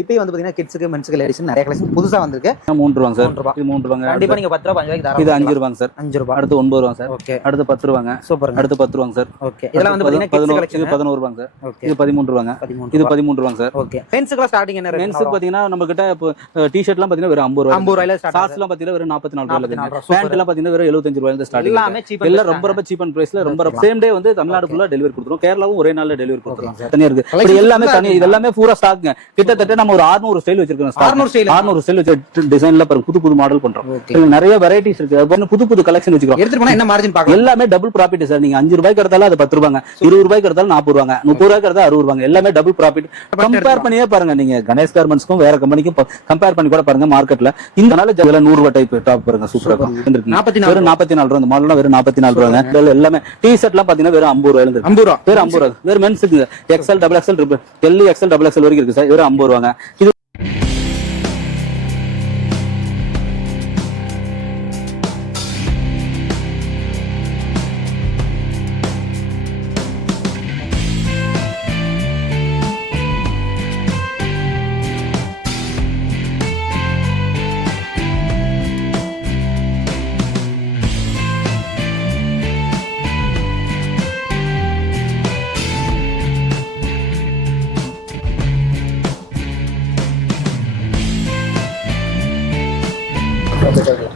இப்பயும் வந்து பாத்தீங்கன்னா கிட்ஸ்க்கு மென்ஸ்க்கு லேடிஸ்க்கு நிறைய கலெக்ஷன் புதுசா வந்திருக்கு. 3 ரூபாங்க சார். இது 3 ரூபாங்க. கண்டிப்பா நீங்க 10 ரூபாய் 5 ரூபாய்க்கு தாராளமா. இது 5 ரூபாங்க சார். 5 ரூபாய். அடுத்து 9 ரூபாங்க சார். ஓகே. அடுத்து 10 ரூபாங்க. சூப்பர். அடுத்து 10 ரூபாங்க சார். ஓகே. இதெல்லாம் வந்து பாத்தீங்கன்னா கிட்ஸ் கலெக்ஷன். இது 11 ரூபாங்க சார். ஓகே. இது 13 ரூபாங்க. இது 13 ரூபாங்க சார். ஓகே. மென்ஸ்க்கு ஸ்டார்டிங் என்ன ரேட்? மென்ஸ்க்கு பாத்தீங்கன்னா நம்ம கிட்ட இப்போ டி-ஷர்ட்லாம் பாத்தீங்கன்னா வெறும் 50 ரூபாய். 50 ரூபாயில ஸ்டார்ட். ஷார்ட்ஸ்லாம் பாத்தீங்கன்னா வெறும் 44 ரூபாயில இருக்கு. பேண்ட் எல்லாம் பாத்தீங்கன்னா வெறும் 75 ரூபாயில இருந்து ஸ்டார்ட். எல்லாமே சீப். எல்லாம் ரொம்ப சீப் அண்ட் பிரைஸ்ல ரொம்ப சேம் டே வந்து தமிழ்நாடு ஃபுல்லா டெலிவரி கொடுத்துறோம். கேரளாவும் ஒரே நாள்ல டெலிவரி கொடுத்துறோம். தனியா இருக்கு. இப்படி எல்லாமே தனி இதெல்லாம் பூரா ஸ்டாக்ங்க. கிட்டத்தட்ட நம்ம ஒரு 600 ஸ்டைல் வச்சிருக்கோம். 600 ஸ்டைல் வச்ச டிசைன்ல பாருங்க புது மாடல் பண்றோம். நிறைய வெரைட்டிஸ் இருக்கு. அது புது கலெக்ஷன் வச்சிருக்கோம். எடுத்துட்டு போனா என்ன மார்ஜின் பார்க்கலாம். எல்லாமே டபுள் ப்ராஃபிட் சார். நீங்க 5 ரூபாய்க்கு எடுத்தாலும் அது 10 ரூபாங்க, 20 ரூபாய்க்கு எடுத்தாலும் 40 ரூபாங்க, 30 ரூபாய்க்கு எடுத்தாலும் 60 ரூபாங்க. எல்லாமே டபுள் ப்ராஃபிட். கம்பேர் பண்ணியே பாருங்க. நீங்க கணேஷ் கார்மெண்ட்ஸ்க்கும் வேற கம்பெனிக்கும் கம்பேர் பண்ணி கூட பாருங்க மார்க்கெட்ல. இந்த நாள் 100 ரூபாய் டைப் டாப் பாருங்க சூப்பரா இருக்கும். 44 ரூபாய். இந்த மாடல்லாம் வெறும் 44 ரூபாங்க. எல்லாமே டி-ஷர்ட்லாம் பாத்தீங்கன்னா வெறும் 50 ரூபாயில இருக்கு. 50 ரூபாய். வெறும் 50 ரூபாய். வெறும் மென்ஸ்க்கு XL double XL L XL double XL வரைக்கும் இருக்கு சார். வெறும் 50 ரூபாங்க. இது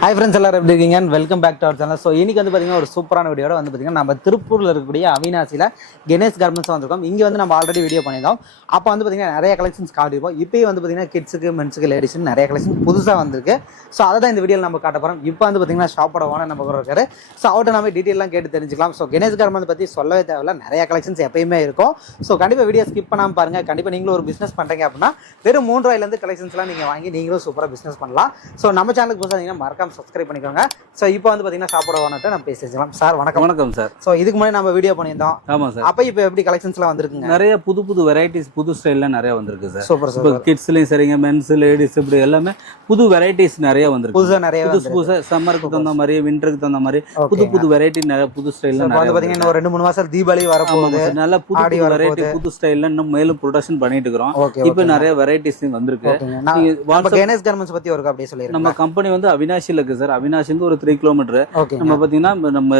ஹாய் ஃப்ரெண்ட்ஸ், எல்லாரும் எப்படி இருக்கீங்க? Welcome back to our channel. So இன்னைக்கு வந்து பார்த்தீங்கன்னா ஒரு சூப்பரான வீடியோட வந்து பார்த்தீங்கன்னா நம்ம திருப்பூரில் இருக்கக்கூடிய அவினாசியில் கணேஷ் கார்மெண்ட்ஸ் வந்திருக்கோம். இங்கே வந்து நம்ம ஆல்ரெடி வீடியோ பண்ணியிருந்தோம். அப்போ வந்து பார்த்தீங்கன்னா நிறைய கலெக்ஷன்ஸ் காட்டியிருப்போம். இப்போயும் வந்து பார்த்தீங்கன்னா கிட்ஸுக்கு மென்ஸுக்கு லேடிஸ்க்கு நிறைய கலெக்ஷன் புதுசாக வந்திருக்கு. ஸோ அதை தான் இந்த வீடியோவில் நம்ம காட்ட போகிறோம். இப்போ வந்து பார்த்தீங்கன்னா ஷாப்போட ஓனர் நம்ம கூட இருக்காரு. ஸோ அவர்கிட்ட நம்ம டீட்டெயிலாம் கேட்டு தெரிஞ்சுக்கலாம். ஸோ கணேஷ் கார்மெண்ட்ஸ் பற்றி சொல்லவே தேவையில்ல, நிறைய கலெக்ஷன்ஸ் எப்பயுமே இருக்கும். ஸோ கண்டிப்பாக வீடியோ ஸ்கிப் பண்ணாமல் பாருங்கள். கண்டிப்பாக நீங்களும் ஒரு பிஸ்னஸ் பண்ணுறீங்க அப்படின்னா வெறும் 3 ரூபாயிலேருந்து கலெக்ஷன்ஸ்லாம் நீங்கள் வாங்கி நீங்களும் சூப்பராக பிஸ்னஸ் பண்ணலாம். ஸோ நம்ம சேனலுக்கு புதுசாக மறக்காம சப்ஸ்கிரைப் பண்ணிக்கோங்க. சோ இப்போ வந்து பாத்தீங்கன்னா ஷாப்போட ஓனர்ட்ட நம்ம பேசிக்கலாம். சார் வணக்கம். வணக்கம் சார். சோ இதுக்கு முன்னாடி நம்ம வீடியோ பண்ணியிருந்தோம். ஆமா சார். அப்ப இப்போ எப்படி கலெக்ஷன்ஸ்லாம் வந்திருக்குங்க? நிறைய புது வெரைட்டிஸ் புது ஸ்டைல்ல நிறைய வந்திருக்கு சார். Super super. கிட்ஸ்லயும் சரிங்க, மென்ஸ் லேடிஸ் இப்படி எல்லாமே புது வெரைட்டிஸ் நிறைய வந்திருக்கு. புதுசா நிறைய புதுசா சம்மருக்கு தகுந்த மாதிரி விண்டருக்கு தகுந்த மாதிரி புது வெரைட்டி நிறைய புது ஸ்டைல்ல வந்து பாத்தீங்கன்னா ஒரு 2-3 மாசம் தீபாவளி வரப்போகுது. நல்ல புது வெரைட்டி புது ஸ்டைல்ல இன்னும் மேலும் ப்ரொடக்ஷன் பண்ணிட்டு இருக்கோம். இப்போ நிறைய வெரைட்டிஸ் வந்திருக்கு. நம்ம கணேஷ் கார்மெண்ட்ஸ் பத்தி ஒரு அப்படியே சொல்லிருங்க. நம்ம கம்பெனி வந்து அவினாசில இருக்கு சார். அவினாசில ஒரு 3 கிலோமீட்டர். நம்ம பாத்தீங்கன்னா நம்ம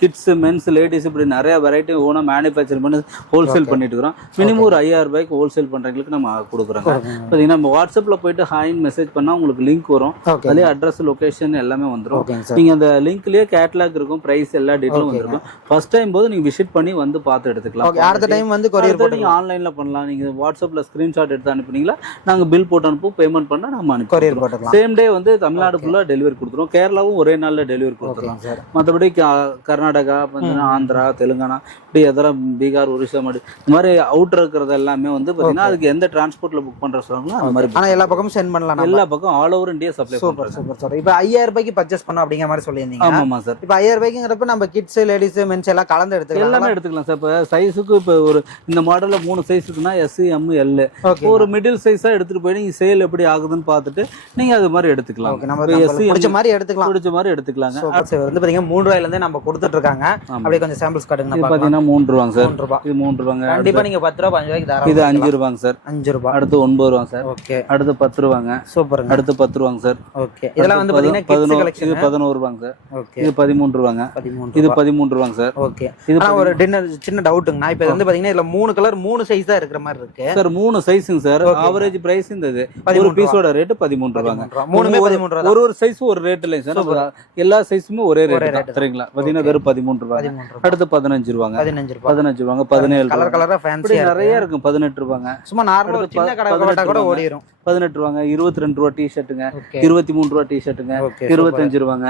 கிட்ஸ் மென்ஸ் லேடிஸ் இப்படி நிறைய வெரைட்டி ஓனா மேனுஃபேக்சர் பண்ணி ஹோல்சேல் பண்ணிட்டு இருக்கோம். மினிமம் ஒரு 5000 ரூபாய்க்கு ஹோல்சேல் பண்றவங்களுக்கு நம்ம கொடுக்குறோம். பாத்தீங்கன்னா நம்ம வாட்ஸ்அப்ல போயிட்டு ஹாய்னு மெசேஜ் பண்ணா உங்களுக்கு லிங்க் வரும். அதுலயே அட்ரஸ் லொகேஷன் எல்லாமே வந்துரும். நீங்க அந்த லிங்க்லயே கேட்டலாக் இருக்கும், பிரைஸ் எல்லா டீடைலும் வந்துருக்கும். ஃபர்ஸ்ட் டைம் போது நீங்க விசிட் பண்ணி வந்து பார்த்து எடுத்துக்கலாம். அடுத்த டைம் வந்து கொரியர் போட்டு நீங்க ஆன்லைன்ல பண்ணலாம். நீங்க வாட்ஸ்அப்ல ஸ்கிரீன்ஷாட் எடுத்து அனுப்புனீங்களா நாங்க பில் போட்டு அனுப்புவோம். பேமெண்ட் பண்ணா நம்ம அனுப்பி கொரியர் போட்டுக்கலாம். சேம் டே வந்து தமிழ்நாடு ஃபுல்லா டெலிவரி கொடுத்துருவோம். கேரளாவும் ஒரே நாள்ல டெலிவரி கொடுத்துருவோம். மற்றபடி கர்நாடகா, ஆந்திரா, தெலுங்கானா இப்படி எதெல்லாம் பீகார், ஒரிசா மாதிரி இந்த மாதிரி அவுட்டர் இருக்கிறது எல்லாமே வந்து பாத்தீங்கன்னா அதுக்கு எந்த டிரான்ஸ்போர்ட்ல புக் பண்ற சொல்றாங்களோ அந்த மாதிரி. ஆனா எல்லா பக்கமும் சென்ட் பண்ணலாம். எல்லா பக்கம் ஆல் ஓவர் இந்தியா சப்ளை பண்றோம். Super sir. இப்போ 5000 ரூபாய்க்கு பர்ச்சேஸ் பண்ணோம் அப்படிங்கிற மாதிரி சொல்லியிருந்தீங்க. ஆமாமா சார். இப்போ 5000 ரூபாய்க்குங்கிறப்ப நம்ம கிட்ஸ் லேடிஸ் மென்ஸ் எல்லாம் கலந்து எடுத்துக்கலாம். எல்லாமே எடுத்துக்கலாம் சார். இப்போ சைஸுக்கு இப்போ ஒரு இந்த மாடல்ல 3 சைஸ் இருக்குன்னா எஸ், எம், எல். ஒரு மிடில் சைஸா எடுத்துட்டு போய் நீங்க சேல் எப்படி ஆகுதுன்னு பார்த்துட்டு நீங்க அது மாதிரி எடுத்துக்கலாம். பிடிச்ச மாதிரி எடுத்துக்கலாம். பிடிச்ச மாதிரி எடுத்துக்கலாங்க. வந்து பாத்தீங்கன்னா 3 ரூபாயில இருந்தே நம்ம கொடுத்துட்டு இருக்காங்க. அப்படியே கொஞ்சம் சாம்பிள்ஸ் காட்டுங்க. பாத்தீங்கன்னா 3 ரூபாங்க சார். இது 3 ரூபாங்க. கண்டிப்பா நீங்க 10 ரூபாய் 5 ரூபாய்க்கு தாராளமா. இது 5 ரூபாங்க சார். 5 ரூபாய். அடுத்து 9 ரூபாங்க சார். ஓகே. அடுத்து 10 ரூபாங்க. சூப்பர். அடுத்து 10 ரூபாங்க சார். ஓகே. இதெல்லாம் வந்து பாத்தீங்கன்னா கிட்ஸ் கலெக்ஷன். இது 11 ரூபாங்க சார். ஓகே. இது 13 ரூபாங்க. இது 13 ரூபாங்க சார். ஓகே. இது ஒரு சின்ன டவுட்டுங்க. நான் இப்போ வந்து பாத்தீங்கன்னா இதுல 3 கலர் 3 சைஸ் தான் இருக்கிற மாதிரி இருக்கு சார். 3 சைஸ்ங்க சார். ஆவரேஜ் பிரைஸ் இந்த இது ஒரு பீஸோட ரேட் 13 ரூபாங்க. மூணுமே 13 ரூபாய். ஒரு சைஸ் ஒரு ரேட் இல்லைங்க சார். எல்லா சைஸுமே ஒரே ரேட் சரிங்களா? பாத்தீங்கன்னா வெறும் 13 ரூபாய். அடுத்து 15 ரூபாங்க. 15 ரூபாங்க. 17 கலர் கலரா ஃபேன்சி நிறைய இருக்கு. 18 ரூபாங்க. சும்மா நார்மல் சின்ன கடை போட்டா கூட ஓடிரும். 18 ரூபாங்க. 22 ரூபாய் டி-ஷர்ட்டுங்க. 23 ரூபாய் டி-ஷர்ட்டுங்க. 25 ரூபாங்க.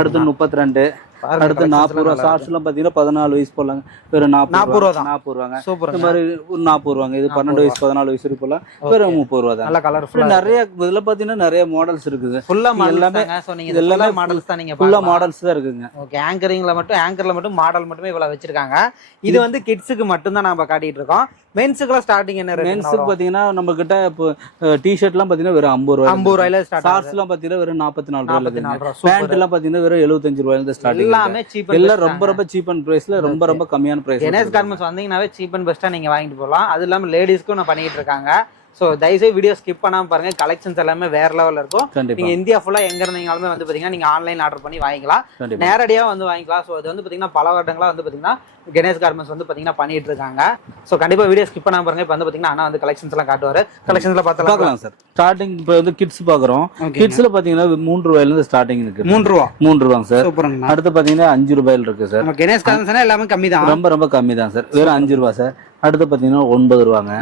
அடுத்து 32. அடுத்து 40 ரூபாய். ஷார்ட்ஸ் எல்லாம் பாத்தீங்கன்னா 14 வயசு போலாங்க. வெறும் 40 ரூபாங்க. இந்த மாதிரி 40 ரூபாங்க. இது 12 வயசு 14 வயசு இருக்கு போல. வெறும் 30 ரூபாய் தான். நல்ல கலர்ஃபுல்லா நிறைய இதுல பாத்தீங்கன்னா நிறைய மாடல்ஸ் இருக்குது. ஃபுல்லா எல்லாமே எல்லாமே மாடல்ஸ் தான். நீங்க ஃபுல்லா மாடல்ஸ் தான் இருக்குங்க. ஓகே. ஆங்கர்ல மட்டும் மாடல் மட்டுமே இவ்வளவு வச்சிருக்காங்க. இது வந்து கிட்ஸ்க்கு மட்டும் தான் நாம காட்டிட்டு இருக்கோம். மென்ஸ்க்குலாம் ஸ்டார்டிங் என்ன ரேட்? மென்ஸ்க்கு பாத்தீங்கன்னா நம்ம கிட்ட இப்போ டி-ஷர்ட்லாம் பாத்தீங்கன்னா வெறும் 50 ரூபாய். 50 ரூபாயில ஸ்டார்ட். ஷார்ட்ஸ்லாம் பாத்தீங்கன்னா வெறும் 44 ரூபாயில. பேண்ட் எல்லாம் பாத்தீங்கன்னா வெறும் 75 ரூபாயில இருந்து ஸ்டார்ட். எல்லாமே சீப். எல்லாம் ரொம்ப சீப் அண்ட் பிரைஸ்ல ரொம்ப கம்மியான பிரைஸ். கணேஷ் கார்மெண்ட்ஸ் வந்தீங்கன்னாவே சீப் அண்ட் பெஸ்டா நீங்க வாங்கிட்டு போகலாம். அது இல்லாம லேடிஸ்க்கும் நான் பண்ணிட்டு இருக்காங்க. ஸோ தயவுசெய்து வீடியோ ஸ்கிப் பண்ணாமல் பாருங்க, கலெக்ஷன்ஸ் எல்லாமே வேற லெவலில் இருக்கும். நீங்க இந்தியா ஃபுல்லா எங்க இருந்தீங்களுமே வந்து பாத்தீங்கன்னா நீங்க ஆன்லைன் ஆர்டர் பண்ணி வாங்கிக்கலாம், நேரடியாக வந்து வாங்கிக்கலாம். ஸோ இது வந்து பாத்தீங்கன்னா பல வருடங்களா வந்து பாத்தீங்கன்னா கணேஷ் கார்மெண்ட்ஸ் வந்து பாத்தீங்கன்னா பண்ணிட்டு இருக்காங்க. ஸோ கண்டிப்பா வீடியோ ஸ்கிப் பண்ணாம பாருங்க. இப்போ வந்து பாத்தீங்கன்னா அண்ணா வந்து கலெக்ஷன்ஸ் எல்லாம் காட்டுவாரு, கலெக்ஷன்ஸ்ல பார்க்கலாம் சார். ஸ்டார்டிங் இப்போ வந்து கிட்ஸ் பாக்குறோம். கிட்ஸ்ல பாத்தீங்கன்னா 3 ரூபாயில இருந்து ஸ்டார்டிங் இருக்கு. 3 ரூபாங்க சார். அடுத்து பாத்தீங்கன்னா 5 ரூபாயில இருக்கு சார். கணேஷ் கார்மெண்ட்ஸ் எல்லாமே கம்மி தான், ரொம்ப கம்மி தான் சார். வெறும் 5 ரூபா சார். அடுத்து பாத்தீங்கன்னா 9 ரூபாங்க.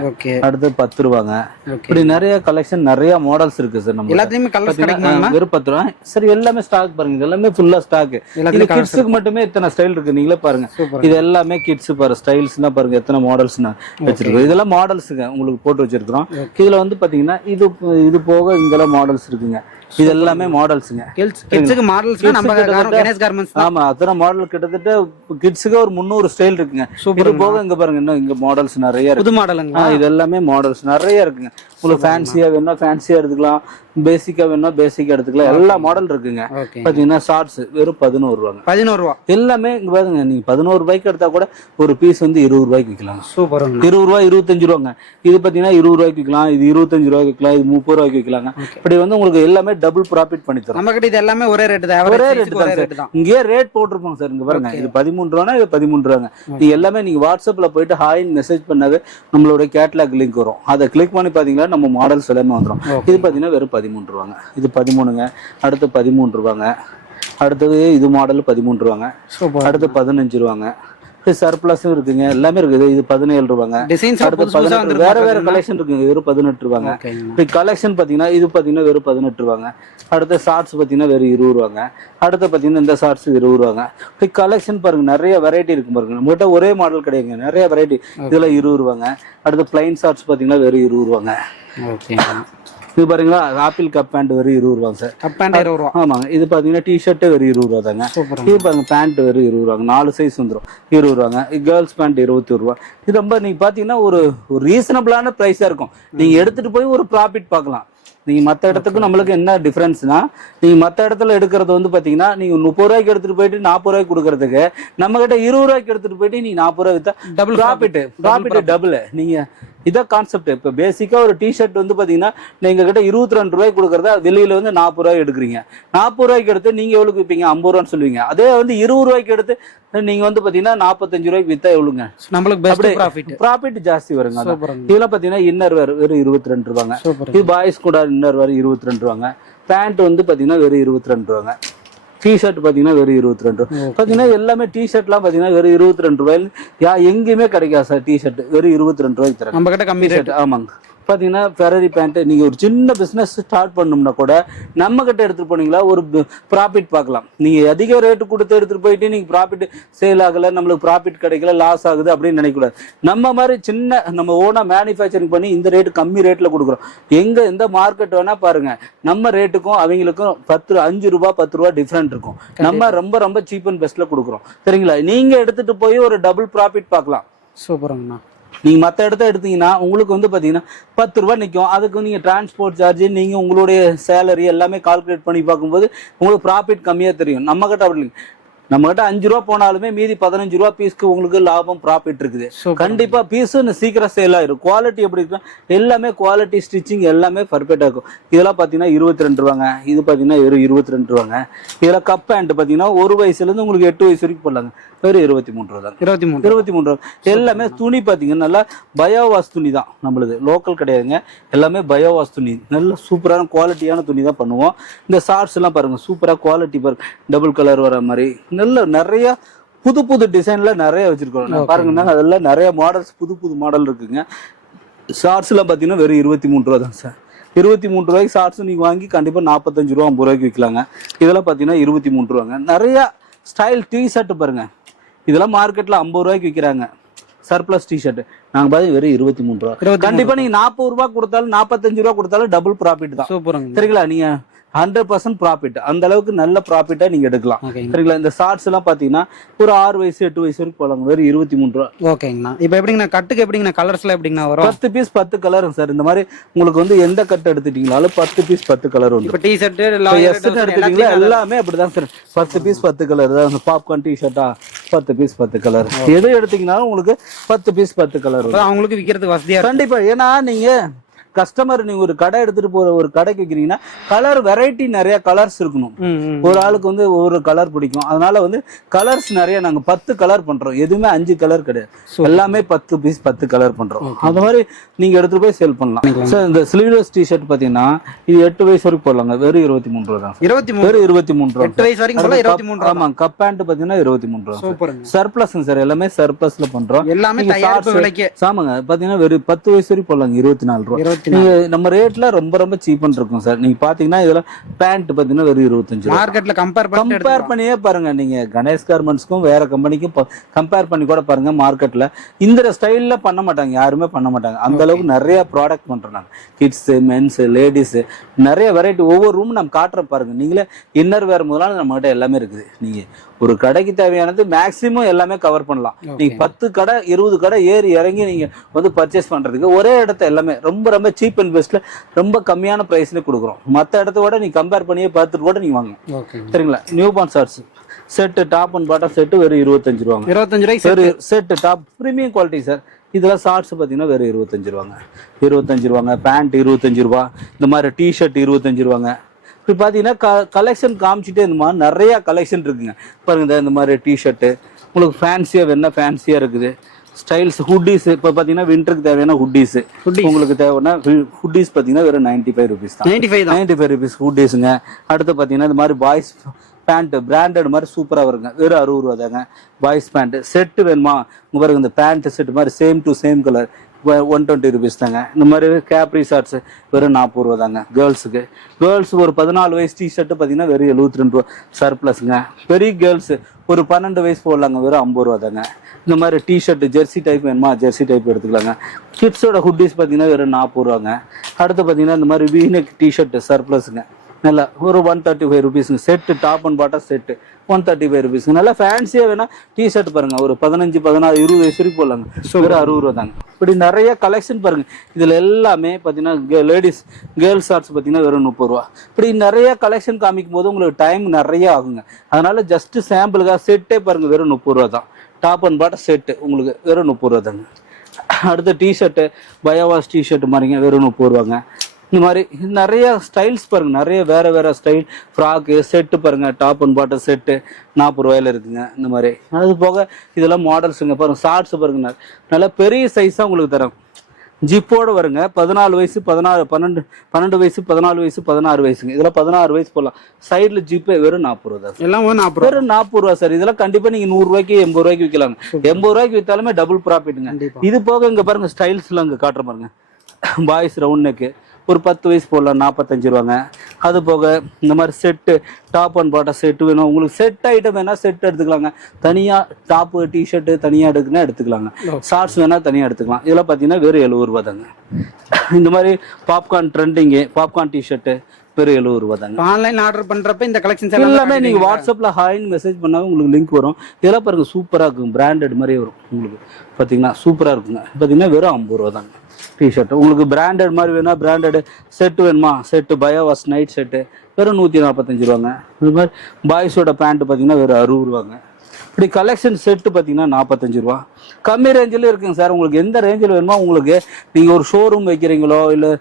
அடுத்து 10 ரூபாங்க. இப்படி நிறைய கலெக்ஷன் நிறைய மாடல்ஸ் இருக்கு சார். நம்ம எல்லாத்தையுமே கலர்ஸ் கிடைக்குமா? வெறும் 10 ரூபா சரி. எல்லாமே ஸ்டாக் பாருங்க, இது எல்லாமே ஃபுல்லா ஸ்டாக். இது கிட்ஸ்க்கு மட்டுமே இத்தனை ஸ்டைல் இருக்கு, நீங்களே பாருங்க. இது எல்லாமே கிட்ஸ் பாரு ஸ்டைல்ஸ் எல்லாம் பாருங்க, எத்தனை மாடல்ஸ் வச்சிருக்கோம். இதெல்லாம் மாடல்ஸுங்க உங்களுக்கு போட்டு வச்சிருக்கிறோம். இதுல வந்து பாத்தீங்கன்னா இது போக இங்கெல்லாம் மாடல்ஸ் இருக்குங்க. இது எல்லாமே மாடல்ஸ்ங்க. கிட்ஸ்க்கு மாடல்ஸ்னா நம்ம கணேஷ் கார்மெண்ட்ஸ். ஆமா, அத்தனை மாடல் கிட்டத்தட்ட கிட்ஸ்க்கு ஒரு 300 ஸ்டைல் இருக்குங்க. இது போக இங்க பாருங்க, இன்னும் இங்க மாடல்ஸ் நிறைய இருக்கு. புது மாடலுங்க. இது எல்லாமே மாடல்ஸ் நிறைய இருக்குங்க. உங்களுக்கு ஃபேன்சியா வேணும்னா ஃபேன்சியா எடுத்துக்கலாம், பேசிக்கா வேணும்னா பேசிக்கா எடுத்துக்கலாம். எல்லா மாடல் இருக்குங்க. பாத்தீங்கன்னா ஷார்ட்ஸ் வெறும் 11 ரூபாங்க. 11 ரூபா எல்லாமே இங்க பாருங்க. நீங்க 11 ரூபாய்க்கு எடுத்தா கூட ஒரு பீஸ் வந்து 20 ரூபாய்க்கு விற்கலாம். சூப்பர். 20 ரூபாய் 25 ரூபாங்க. இது பாத்தீங்கன்னா 20 ரூபாய்க்கு விற்கலாம், இது 25 ரூபாய்க்கு விற்கலாம், இது 30 ரூபாய்க்கு விற்கலாங்க. இப்படி வந்து உங்களுக்கு எல்லாமே டபுள் ப்ராஃபிட் பண்ணி தரும். நம்ம கிட்ட இது எல்லாமே ஒரே ரேட் தான், ஒரே ரேட் தான். இங்கே ரேட் போட்டிருப்போம் சார். இங்க பாருங்க, இது 13 ரூபானா இது 13 ரூபாங்க. நீங்க எல்லாமே நீங்க வாட்ஸ்அப்ல போயிட்டு ஹாய்னு மெசேஜ் பண்ணாவே நம்மளோட கேட்லாக் லிங்க் வரும். அதை கிளிக் பண்ணி பாத்தீங்கன்னா நம்ம மாடல்ஸ் எல்லாமே வந்துடும். இது பாத்தீங்கன்னா வெறும் 13 ரூபாங்க. இது 13ங்க. அடுத்து 13 ரூபாங்க. அடுத்தது இது மாடல் 13 ரூபாங்க. அடுத்து 15 ரூபாங்க. சர்ப்ளஸும் இருக்குங்க, எல்லாமே இருக்குது. இது 17 ரூபாங்க. அடுத்து வேற வேற கலெக்ஷன் இருக்குங்க. வெறும் 18 ரூபாங்க. இப்படி கலெக்ஷன் பாத்தீங்கன்னா இது பாத்தீங்கன்னா வெறும் 18 ரூபாங்க. அடுத்த ஷார்ட்ஸ் பாத்தீங்கன்னா வெறும் 20 ரூபாங்க. அடுத்து பாத்தீங்கன்னா இந்த ஷார்ட்ஸ் 20 ரூபாங்க. இப்படி கலெக்ஷன் பாருங்க, நிறைய வெரைட்டி இருக்கு பாருங்க. நம்மகிட்ட ஒரே மாடல் கிடையாதுங்க, நிறைய வெரைட்டி. இதுல 20 ரூபாங்க. அடுத்து பிளைன் ஷார்ட்ஸ் பாத்தீங்கன்னா வெறும் 20 ரூபாங்க. இது பாருங்களா, ஆப்பிள் கப் பேண்ட் வெறும் 20 ரூபாங்க சார். கப் பேண்ட் 20 ரூபா. ஆமாங்க. இது பாத்தீங்கன்னா டிஷர்ட் வெறும் 20 ரூபா தாங்க. இது பாருங்க, பேண்ட் வெறும் 20 ரூபாங்க. 4 சைஸ் வந்துடும். 20 ரூபாங்க. கேர்ள்ஸ் பேண்ட் 21 ரூபா. இது ரொம்ப நீங்க பாத்தீங்கன்னா ஒரு ரீசனபிளான பிரைஸா இருக்கும். நீங்க எடுத்துட்டு போய் ஒரு ப்ராஃபிட் பார்க்கலாம். நீங்க மத்த இடத்துக்கு நம்மளுக்கு என்ன டிஃபரன்ஸ்னா, நீங்க மத்த இடத்துல எடுக்கிறது வந்து பாத்தீங்கன்னா நீங்க 30 ரூபாய்க்கு எடுத்துட்டு போயிட்டு 40 ரூபாய்க்கு கொடுக்கறதுக்கு நம்ம கிட்ட 20 ரூபாய்க்கு எடுத்துட்டு போயிட்டு நீங்க 40 ரூபாய் வித்தா டபுள் ப்ராஃபிட் டபுள். நீங்க இதான் கான்செப்ட். இப்போ பேசிக்கா ஒரு டிஷர்ட் வந்து பாத்தீங்கன்னா நீங்க கிட்ட 22 ரூபாய்க்கு கொடுக்கறத வெளியில வந்து 40 ரூபாய் எடுக்கிறீங்க. 40 ரூபாய்க்கு எடுத்து நீங்க எவ்வளவு விற்பீங்க? 50 ரூபான்னு சொல்லுவீங்க. அதே வந்து 20 ரூபாய்க்கு எடுத்து நீங்க வந்து பாத்தீங்கன்னா 45 ரூபாய்க்கு வித்தா எவ்வளவுங்க? நம்மளுக்கு ப்ராஃபிட் ஜாஸ்தி வருங்க. இதெல்லாம் பாத்தீங்கன்னா இன்னர் வேர் வெறும் 22 ரூபாங்க. இது பாய்ஸ் கூட இன்னர் வேர் 22 ரூபாங்க. பேண்ட் வந்து பாத்தீங்கன்னா வெறும் 22 ரூபாங்க. டிஷர்ட் பாத்தீங்கன்னா வெறும் 22 ரூபாய். பாத்தீங்கன்னா எல்லாமே டிஷர்ட்லாம் பாத்தீங்கன்னா வெறும் 22 ரூபாய். எங்கேயுமே கிடைக்காது சார். டிஷர்ட் வெறும் 22 ரூபாய்க்கு தராங்க. நம்ம கிட்ட கம்மி ரேட். ஆமாங்க. பாத்தீங்கன்னா ஃபெரரி பேண்ட் நீங்க ஒரு சின்ன பிசினஸ் ஸ்டார்ட் பண்ணணும்னா கூட நம்ம கிட்ட எடுத்துட்டு போனீங்களா ஒரு ப்ராஃபிட் பார்க்கலாம். நீங்க அதிக ரேட்டு கொடுத்து எடுத்துட்டு போயிட்டு நீங்க ப்ராஃபிட் சேல் ஆகல, நம்மளுக்கு ப்ராஃபிட் கிடைக்கல, லாஸ் ஆகுது அப்படின்னு நினைக்கக்கூடாது. நம்ம மாதிரி சின்ன நம்ம ஓனா மேனுஃபேக்சரிங் பண்ணி இந்த ரேட்டு கம்மி ரேட்ல கொடுக்குறோம். எந்த மார்க்கெட் வேணா பாருங்க, நம்ம ரேட்டுக்கும் அவங்களுக்கும் 5 ரூபாய் 10 ரூபாய் டிஃபரெண்ட் இருக்கும். நம்ம ரொம்ப சீப் அண்ட் பெஸ்ட்ல கொடுக்குறோம். சரிங்களா? நீங்க எடுத்துட்டு போய் ஒரு டபுள் ப்ராஃபிட் பார்க்கலாம். சூப்பருங்கண்ணா. நீங்க மத்த இடத்த எடுத்தீங்கன்னா உங்களுக்கு வந்து பாத்தீங்கன்னா 10 ரூபாய் நிற்கும். அதுக்கு நீங்க டிரான்ஸ்போர்ட் சார்ஜ், நீங்க உங்களுடைய சேலரி எல்லாமே கால்குலேட் பண்ணி பார்க்கும்போது உங்களுக்கு ப்ராஃபிட் கம்மியா தெரியும். நம்ம கிட்ட அப்படி இல்லைங்க. நம்ம கிட்ட 5 ரூபா போனாலுமே மீதி 15 ரூபா பீஸ்க்கு உங்களுக்கு லாபம் ப்ராஃபிட் இருக்குது. கண்டிப்பா பீஸ் சீக்கிரம் சேல் ஆயிரும். குவாலிட்டி எப்படி இருக்கும்? எல்லாமே குவாலிட்டி, ஸ்டிச்சிங் எல்லாமே பர்ஃபெக்டா இருக்கும். இதெல்லாம் பாத்தீங்கன்னா 22 ரூபாங்க. இது பாத்தீங்கன்னா வெறும் 22 ரூபாங்க. இதெல்லாம் கப் பேண்ட் பாத்தீங்கன்னா 1 வயசுல இருந்து உங்களுக்கு 8 வயசு வரைக்கும் போடலாங்க. வெறும் 23 ரூபா தான். 23 ரூபா. எல்லாமே துணி பாத்தீங்கன்னா நல்லா பயோவாஸ் துணி தான். நம்மளுது லோக்கல் கிடையாதுங்க. எல்லாமே பயோவாஸ் துணி. நல்ல சூப்பரான குவாலிட்டியான துணி தான் பண்ணுவோம். இந்த ஷார்ட்ஸ் எல்லாம் பாருங்க, சூப்பரா குவாலிட்டி பாருங்க. டபுள் கலர் வர மாதிரி நல்ல நிறைய புது டிசைன்ல நிறைய வச்சிருக்கோம். பாருங்கன்னா அதெல்லாம் நிறைய மாடல்ஸ், புது மாடல் இருக்குங்க. ஷார்ட்ஸ் எல்லாம் பாத்தீங்கன்னா வெறும் 23 ரூபா தான் சார். 23 ரூபாய்க்கு ஷார்ட்ஸ் நீங்க வாங்கி கண்டிப்பா 45 ரூபா 50 ரூபாய்க்கு விற்கலாங்க. இதெல்லாம் பாத்தீங்கன்னா 23 ரூபாங்க. நிறைய ஸ்டைல் டி ஷர்ட் பாருங்க. இதெல்லாம் மார்க்கெட்ல 50 ரூபாய்க்கு விற்கிறாங்க. சர்ப்ளஸ் டிஷர்ட் நாங்க பாத்தீங்கன்னா வெறும் 23 ரூபா. கண்டிப்பா நீங்க 40 ரூபாய் கொடுத்தாலும் 45 ரூபாய் கொடுத்தாலும் டபுள் ப்ராஃபிட் தான். சரிங்களா? நீங்க 100% ப்ராஃபிட், அந்த அளவுக்கு நல்ல ப்ராஃபிட்டா நீங்க எடுக்கலாம். சரிங்களா? இந்த ஷார்ட்ஸ் எல்லாம் பாத்தீங்கன்னா ஒரு 6 வயசு 8 வயசு வரைக்கும் போலாங்க. வெறும் 23 ரூபா. ஓகேங்கண்ணா. இப்போ எப்படிங்கண்ணா கட்டுக்கு எப்படிங்கண்ணா கலர்ஸ்ல எப்படிங்கண்ணா வரும்? 10 பீஸ் 10 கலர் சார். இந்த மாதிரி உங்களுக்கு வந்து எந்த கட்டு எடுத்துட்டீங்களாலும் 10 பீஸ் 10 கலர் வந்து. இப்போ டி-ஷர்ட் எடுத்துட்டீங்களா எல்லாமே அப்படிதான் சார். 10 பீஸ் 10 கலர் தான். பாப்கார்ன் டி-ஷர்ட்டா 10 பீஸ் 10 கலர். எது எடுத்தீங்கன்னாலும் உங்களுக்கு 10 பீஸ் 10 கலர். அவங்களுக்கு விற்கிறதுக்கு வசதியா. கண்டிப்பா. ஏன்னா நீங்க கஸ்டமர் நீங்க ஒரு கடை எடுத்துட்டு போற ஒரு கடைக்கு வைக்கிறீங்கன்னா கலர் வெரைட்டி நிறைய கலர்ஸ் இருக்கணும். ஒரு ஆளுக்கு வந்து ஒவ்வொரு கலர் பிடிக்கும். அதனால வந்து கலர்ஸ் நிறைய நாங்க 10 கலர் பண்றோம். எதுவுமே 5 கலர் கிடையாது, எல்லாமே 10 பீஸ் 10 கலர் பண்றோம். அந்த மாதிரி நீங்க எடுத்துட்டு போய் சேல் பண்ணலாம். சார் இந்த ஸ்லீவ்லெஸ் டிஷர்ட் பாத்தீங்கன்னா இது 8 வயசு வரைக்கும் போடலாங்க. வெறும் 23 ரூபா தான். 23 ரூபா. 8 வயசு வரைக்கும் போல 23 ரூபா. ஆமா, கப் பேண்ட் பாத்தீங்கன்னா 23 ரூபா. சூப்பருங்க. சர்ப்ளஸ்ங்க சார், எல்லாமே சர்ப்ளஸ்ல பண்றோம். எல்லாமே தயாரிப்பு விலைக்கு. ஆமாங்க, பாத்தீங்கன்னா வெறும் 10 வயசு வரைக்கும் போடலாங்க. 24 ரூபா. நீங்க நம்ம ரேட்ல ரொம்ப ரொம்ப சீப்பா இருக்கும் சார். நீங்க பாத்தீங்கன்னா இதெல்லாம் பேண்ட் பாத்தீங்கன்னா வெறும் 25 ரூபா. மார்க்கெட்ல கம்பேர் பண்ணியே பாருங்க. நீங்க கணேஷ் கார்மெண்ட்ஸ்க்கும் வேற கம்பெனிக்கும் கம்பேர் பண்ணி கூட பாருங்க. மார்க்கெட்ல இந்த ஸ்டைல்ல பண்ண மாட்டாங்க, யாருமே பண்ண மாட்டாங்க. அந்த அளவுக்கு நிறைய ப்ராடக்ட் பண்றாங்க. கிட்ஸ், மென்ஸ், லேடிஸ், நிறைய வெரைட்டி. ஒவ்வொரு ரூம் நம்ம காட்டுற பாருங்க. நீங்களே இன்னர் வேற முதல்ல நம்ம கிட்ட எல்லாமே இருக்குது. நீங்க ஒரு கடைக்கு தேவையானது மேக்சிமம் எல்லாமே கவர் பண்ணலாம். நீங்க 10 கடை 20 கடை ஏறி இறங்கி நீங்க வந்து பர்ச்சேஸ் பண்றதுக்கு ஒரே இடத்த எல்லாமே ரொம்ப ரொம்ப சீப் அண்ட் பெஸ்ட்ல ரொம்ப கம்மியான பிரைஸ்ல கொடுக்குறோம். மற்ற இடத்த விட நீங்க கம்பேர் பண்ணியே பார்த்துட்டு கூட நீங்க வாங்க. சரிங்களா? Newborn shorts set, top and bottom set வெறும் 25 ரூபாங்க. 25 ரூபாய்க்கு set top premium quality sir. இதெல்லாம் ஷார்ட்ஸ் பார்த்தீங்கன்னா வெறும் 25 ரூபாங்க. 25 ரூபாங்க. பேண்ட் 25 ரூபா. இந்த மாதிரி டிஷர்ட் 25 ரூபாங்க. இப்போ பார்த்தீங்கன்னா கலெக்ஷன் காமிச்சிட்டே இந்த மாதிரி நிறைய கலெக்ஷன் இருக்குங்க. பாருங்க, இந்த மாதிரி டிஷர்ட்டு உங்களுக்கு ஃபேன்சியாக வேணா ஃபேன்சியாக இருக்குது. Styles, hoodies. இப்போ பார்த்தீங்கன்னா விண்டருக்கு தேவையான ஹுட்டீஸ் உங்களுக்கு தேவைன்னா ஹுட்டீஸ் பார்த்தீங்கன்னா வெறும் 95 ருபீஸ் தான். 95 ருபீஸ் ஹுட்டீஸுங்க. அடுத்து பார்த்தீங்கன்னா இந்த மாதிரி பாய்ஸ் பேண்ட் பிராண்டட் மாதிரி சூப்பராக வருங்க. வெறும் 60 ரூபா தாங்க. பாய்ஸ் பேண்ட் செட்டு வேணுமா? உங்க பாருங்க, இந்த பேண்ட் செட் மாதிரி same to same colour 120 rupees தாங்க. இந்த மாதிரி கேப்ரி ஷார்ட்ஸ் வெறும் 40 ரூபா தாங்க. கேர்ள்ஸ் ஒரு 14 வயசு டிஷர்ட் பார்த்தீங்கன்னா வெறும் 72 ரூபா சர்ப்ளஸ்ங்க. பெரிய கேர்ள்ஸ் ஒரு 12 வயசு போடலாங்க. வெறும் 50 ரூபா தாங்க. இந்த மாதிரி டிஷர்ட் ஜெர்சி டைப் வேணுமா? ஜெர்சி டைப் எடுத்துக்கலாங்க. கிட்ஸோட ஹுட்டீஸ் பார்த்தீங்கன்னா வெறும் 40 ரூபாங்க. அடுத்து பார்த்தீங்கன்னா இந்த மாதிரி வீனெக் டிஷர்ட் சர்ப்ளஸ்ங்க. நல்லா ஒரு 135 ருபீஸுங்க. Set top and bottom set 135 ருபீஸுங்க. நல்லா ஃபேன்சியாக வேணா டிஷர்ட் பாருங்க. ஒரு 15, 16, 20 வயசு வரைக்கும் போடலாங்க. வெறும் 60 ரூபா தாங்க. இப்படி நிறைய கலெக்ஷன் பாருங்க. இதுல எல்லாமே பார்த்தீங்கன்னா லேடிஸ் கேர்ள்ஸ் ஷார்ட்ஸ் பார்த்தீங்கன்னா வெறும் 30 ரூபா. இப்படி நிறைய கலெக்ஷன் காமிக்கும் போது உங்களுக்கு டைம் நிறைய ஆகுங்க. அதனால ஜஸ்ட் சாம்பிளுக்காக செட்டே பாருங்க வெறும் 30 ரூபா தான். டாப் அண்ட் பாட்டம் செட்டு உங்களுக்கு வெறும் 30 ரூபா தாங்க. அடுத்த டிஷர்ட்டு பயோவாஸ் டிஷர்ட் மாதிரிங்க வெறும் 30 ரூபாங்க. இந்த மாதிரி நிறைய ஸ்டைல்ஸ் பாருங்க. நிறைய வேற வேற ஸ்டைல் ஃப்ராக்கு செட்டு பாருங்க. டாப் அண்ட் பாட்டம் செட்டு 40 ரூபாயில இருக்குங்க. இந்த மாதிரி அது போக இதெல்லாம் மாடல்ஸுங்க. பாருங்க ஷார்ட்ஸ் பாருங்க. நல்லா பெரிய சைஸா உங்களுக்கு தரோம். ஜிப்போட வருங்க. 14 வயசு 12 வயசு 14 வயசு 16 வயசுங்க. இதெல்லாம் 16 வயசு போடலாம். சைட்ல ஜிப்பே வெறும் 40 ரூபா தான். எல்லாம் வெறும் 40 ரூபா சார். இதெல்லாம் கண்டிப்பா நீங்க 100 ரூபாய்க்கு 80 ரூபாய்க்கு விற்கலாங்க. 80 ரூபாய்க்கு வித்தாலுமே டபுள் ப்ராஃபிட்டுங்க. இது போக இங்க பாருங்க ஸ்டைல்ஸ்ல அங்க காட்டுற பாருங்க. பாய்ஸ் ரவுண்ட் நெக்கு ஒரு 10 வயசு போடலாம் 45 ரூபாங்க. அது போக இந்த மாதிரி set top and bottom set வேணும். உங்களுக்கு செட் ஐட்டம் வேணா செட் எடுத்துக்கலாங்க. தனியா டாப்பு டிஷர்ட்டு தனியா எடுக்குன்னா எடுத்துக்கலாங்க. ஷார்ட்ஸ் வேணா தனியா எடுத்துக்கலாம். இதெல்லாம் பார்த்தீங்கன்னா வெறும் 70 ரூபா தாங்க. இந்த மாதிரி பாப்கார்ன் ட்ரெண்டிங்கு பாப்கார்ன் டிஷர்ட்டு வெறும் 70 ரூபா தாங்க. ஆன்லைன் ஆர்டர் பண்றப்ப இந்த கலெக்ஷன்ஸ் எல்லாமே நீங்க வாட்ஸ்அப்ல ஹாய்னு மெசேஜ் பண்ணாலும் உங்களுக்கு லிங்க் வரும். இதெல்லாம் பாருங்க சூப்பரா இருக்கும். பிராண்டட் மாதிரி வரும் உங்களுக்கு. பாத்தீங்கன்னா சூப்பரா இருக்குங்க. பாத்தீங்கன்னா வெறும் 50 ரூபா தாங்க டிஷர்ட். உங்களுக்கு பிராண்டட் மாதிரி வேணா பிராண்டட் செட்டு வேணுமா? செட்டு பயோவாஸ் நைட் செட்டு வெறும் 145 ரூபாங்க. இது மாதிரி பாய்ஸோட பேண்ட் பார்த்தீங்கன்னா வெறும் 60 ரூபாங்க. இப்படி கலெக்ஷன் செட்டு பார்த்தீங்கன்னா 45 ரூபா. கம்மி ரேஞ்சில் இருக்குங்க சார். உங்களுக்கு எந்த ரேஞ்சில் வேணுமோ உங்களுக்கு நீங்கள் ஒரு ஷோரூம் வைக்கிறீங்களோ இல்லை